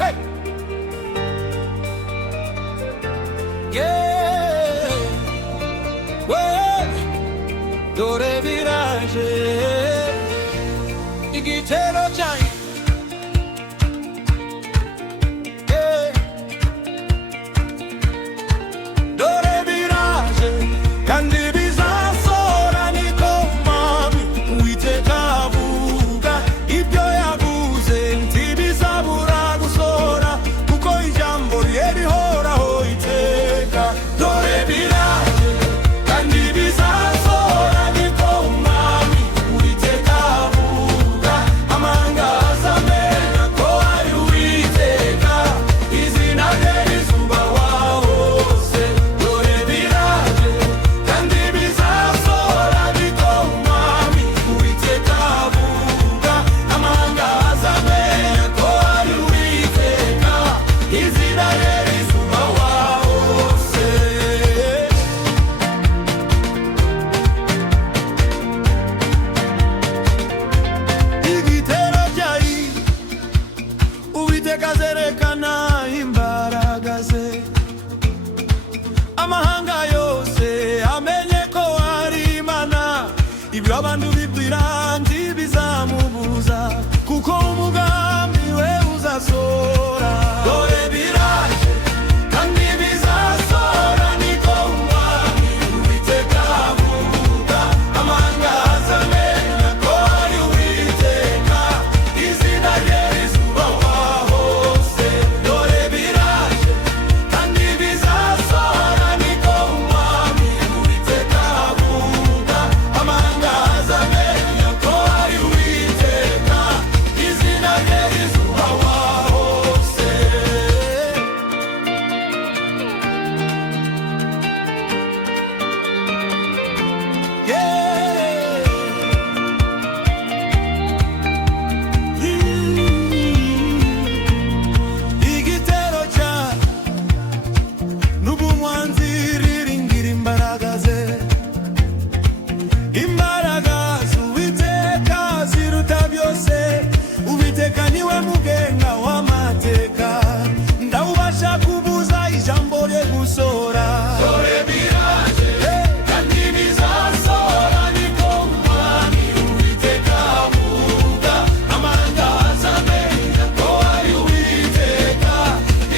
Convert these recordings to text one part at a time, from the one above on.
Hey! Yeah! Ouais! Dore virage igitero cyanyu kazerekana imbaraga ze, amahanga yose amenye ko ari Imana. Ibyo abantu bibwira ntibizamubuza, kuko umugambi we uzasora. Dore biraje kandi bizasora, niko umwami Uwiteka avuga. Amahanga azamenya ko ari Uwiteka, izina rye rizubahwa. Dore biraje kandi bizasora, niko umwami Uwiteka avuga. Amahanga azamenya ko ari Uwiteka, izina rye rizubahwa hose. Dore biraje kandi bizasora, niko umwami Uwiteka avuga. Amahanga azamenya ko ari Uwiteka,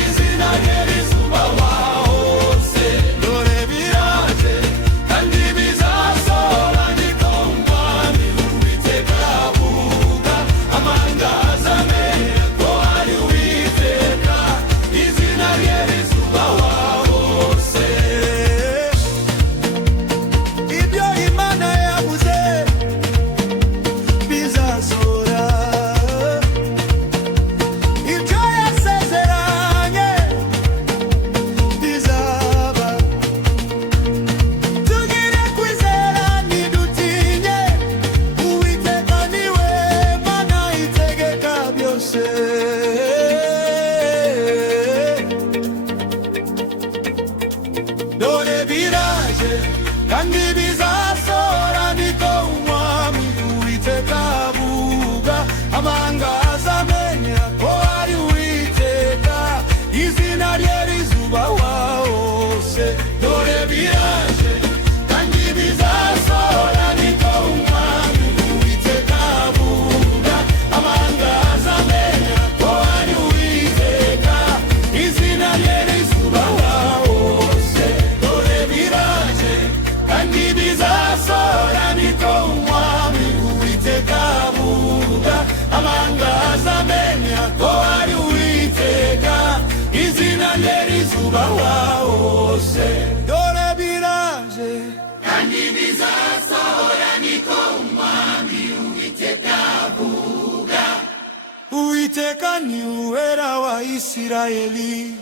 izina rye rizubahwa. Amahanga azamenya ko ari Uwiteka, izina rye rizubahwa hose. Dore biraje kandi bizasohora, niko umwami Uwiteka avuga. Uwiteka ni Uwera wa Isirayeli.